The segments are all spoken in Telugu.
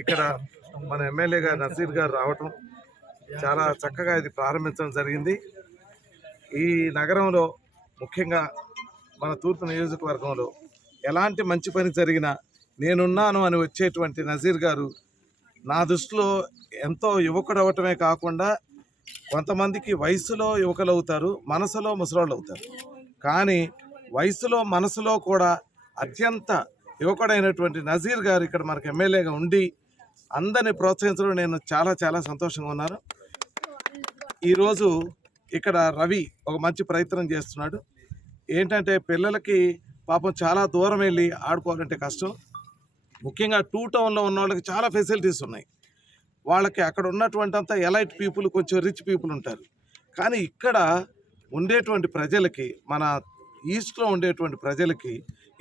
ఇక్కడ మన ఎమ్మెల్యే గారు నజీర్ గారు రావటం చాలా చక్కగా ఇది ప్రారంభించడం జరిగింది. ఈ నగరంలో ముఖ్యంగా మన తూర్పు నియోజకవర్గంలో ఎలాంటి మంచి పని జరిగినా నేనున్నాను అని వచ్చేటువంటి నజీర్ గారు నా దృష్టిలో ఎంతో యువకుడు అవ్వటమే కాకుండా కొంతమందికి వయసులో యువకులు అవుతారు, మనసులో ముసలోళ్ళు అవుతారు. కానీ వయసులో మనసులో కూడా అత్యంత యువకుడైనటువంటి నజీర్ గారు ఇక్కడ మనకు ఎమ్మెల్యేగా ఉండి అందరినీ ప్రోత్సహించడం నేను చాలా చాలా సంతోషంగా ఉన్నాను. ఈరోజు ఇక్కడ రవి ఒక మంచి ప్రయత్నం చేస్తున్నాడు. ఏంటంటే పిల్లలకి పాపం చాలా దూరం వెళ్ళి ఆడుకోవాలంటే కష్టం. ముఖ్యంగా 2 టౌన్లో ఉన్న వాళ్ళకి చాలా ఫెసిలిటీస్ ఉన్నాయి. వాళ్ళకి అక్కడ ఉన్నటువంటి అంతా ఎలైట్ పీపుల్, కొంచెం రిచ్ పీపుల్ ఉంటారు. కానీ ఇక్కడ ఉండేటువంటి ప్రజలకి, మన ఈస్ట్లో ఉండేటువంటి ప్రజలకి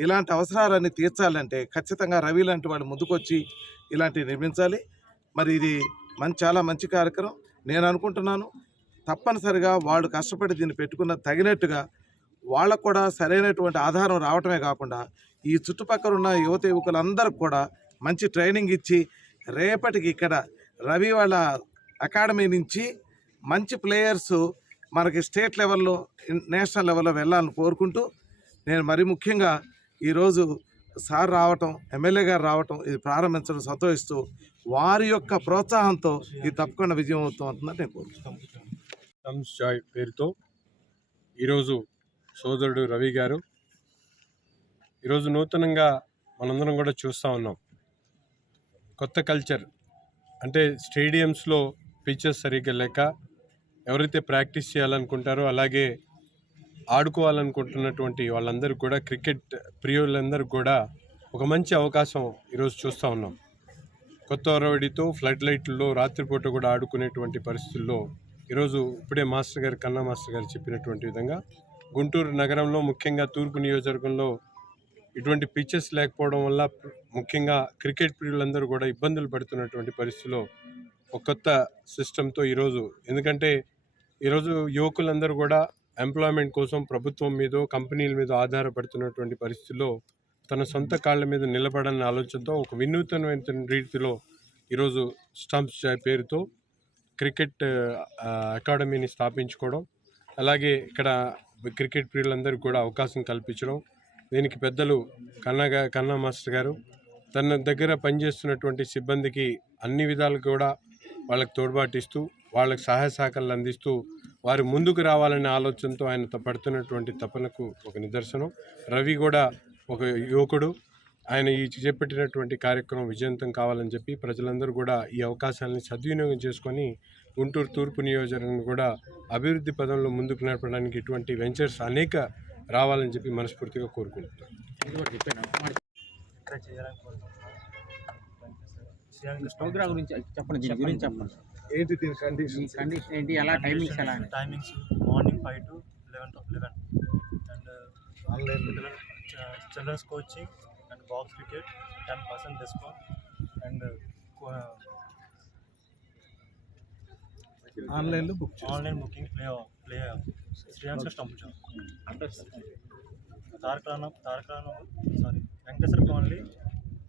ఇలాంటి అవసరాలన్నీ తీర్చాలంటే ఖచ్చితంగా రవి లాంటి వాళ్ళు ముందుకొచ్చి ఇలాంటివి నిర్మించాలి. మరి ఇది చాలా మంచి కార్యక్రమం. నేను అనుకుంటున్నాను తప్పనిసరిగా వాళ్ళు కష్టపడి దీన్ని పెట్టుకున్న తగినట్టుగా వాళ్ళకు కూడా సరైనటువంటి ఆధారం రావటమే కాకుండా ఈ చుట్టుపక్కల ఉన్న యువత యువకులందరికీ కూడా మంచి ట్రైనింగ్ ఇచ్చి రేపటికి ఇక్కడ రవి వాళ్ళ అకాడమీ నుంచి మంచి ప్లేయర్స్ మనకి స్టేట్ లెవెల్లో, నేషనల్ లెవెల్లో వెళ్ళాలని కోరుకుంటూ నేను మరి ముఖ్యంగా ఈరోజు సార్ రావటం, ఎమ్మెల్యే గారు రావటం, ఇది ప్రారంభించడం సంతోషిస్తూ వారి యొక్క ప్రోత్సాహంతో ఇది తప్పకుండా విజయం అవుతుందని నేను కోరుకుంటాను. థమ్స్ జాయ్ పేరుతో ఈరోజు సోదరుడు రవి గారు ఈరోజు నూతనంగా మనందరం కూడా చూస్తూ ఉన్నాం. కొత్త కల్చర్ అంటే స్టేడియంస్లో పిచెస్ సరిగ్గా లేక ఎవరైతే ప్రాక్టీస్ చేయాలనుకుంటారో అలాగే ఆడుకోవాలనుకుంటున్నటువంటి వాళ్ళందరూ కూడా, క్రికెట్ ప్రియులందరూ కూడా ఒక మంచి అవకాశం ఈరోజు చూస్తూ ఉన్నాం. కొత్త ఒరవడితో ఫ్లడ్ లైట్లలో రాత్రిపూట కూడా ఆడుకునేటువంటి పరిస్థితుల్లో ఈరోజు ఇప్పుడే మాస్టర్ గారు, కన్నా మాస్టర్ గారు చెప్పినటువంటి విధంగా గుంటూరు నగరంలో ముఖ్యంగా తూర్పు నియోజకవర్గంలో ఇటువంటి పిచెస్ లేకపోవడం వల్ల ముఖ్యంగా క్రికెట్ ప్రియులందరూ కూడా ఇబ్బందులు పడుతున్నటువంటి పరిస్థితిలో ఒక కొత్త సిస్టంతో ఈరోజు, ఎందుకంటే ఈరోజు యువకులందరూ కూడా ఎంప్లాయ్మెంట్ కోసం ప్రభుత్వం మీద, కంపెనీల మీద ఆధారపడుతున్నటువంటి పరిస్థితుల్లో తన సొంత కాళ్ళ మీద నిలబడాలనే ఆలోచనతో ఒక వినూత్నమైన రీతిలో ఈరోజు స్టంప్స్ జాయ్ పేరుతో క్రికెట్ అకాడమీని స్థాపించుకోవడం, అలాగే ఇక్కడ క్రికెట్ ప్రియులందరికీ కూడా అవకాశం కల్పించడం, దీనికి పెద్దలు కన్నా మాస్టర్ గారు తన దగ్గర పనిచేస్తున్నటువంటి సిబ్బందికి అన్ని విధాలు కూడా వాళ్ళకి తోడ్పాటిస్తూ, వాళ్ళకి సహాయ సహకారాలు అందిస్తూ వారు ముందుకు రావాలనే ఆలోచనతో ఆయన పడుతున్నటువంటి తపనకు ఒక నిదర్శనం. రవి కూడా ఒక యువకుడు. ఆయన ఈ చేపట్టినటువంటి కార్యక్రమం విజయవంతం కావాలని చెప్పి ప్రజలందరూ కూడా ఈ అవకాశాలని సద్వినియోగం చేసుకొని గుంటూరు తూర్పు నియోజకవర్గం కూడా అభివృద్ధి పదంలో ముందుకు నడపడానికి ఇటువంటి వెంచర్స్ అనేక రావాలని చెప్పి మనస్ఫూర్తిగా కోరుకుంటున్నాను. ప్రోగ్రామ్ గురించి చెప్పండి, దీని గురించి చెప్పండి. ఏంటి దీని ఈ కండిషన్స్? కండిషన్ ఏంటి, ఎలా టైమింగ్స్ ఎలా అని? Timings morning 5 to 11 and online children's coaching and box cricket 10% discount and ఆన్లైన్లో book online booking play Shreyamsha stump job Venkateswara colony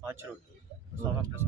Achi road 7 plus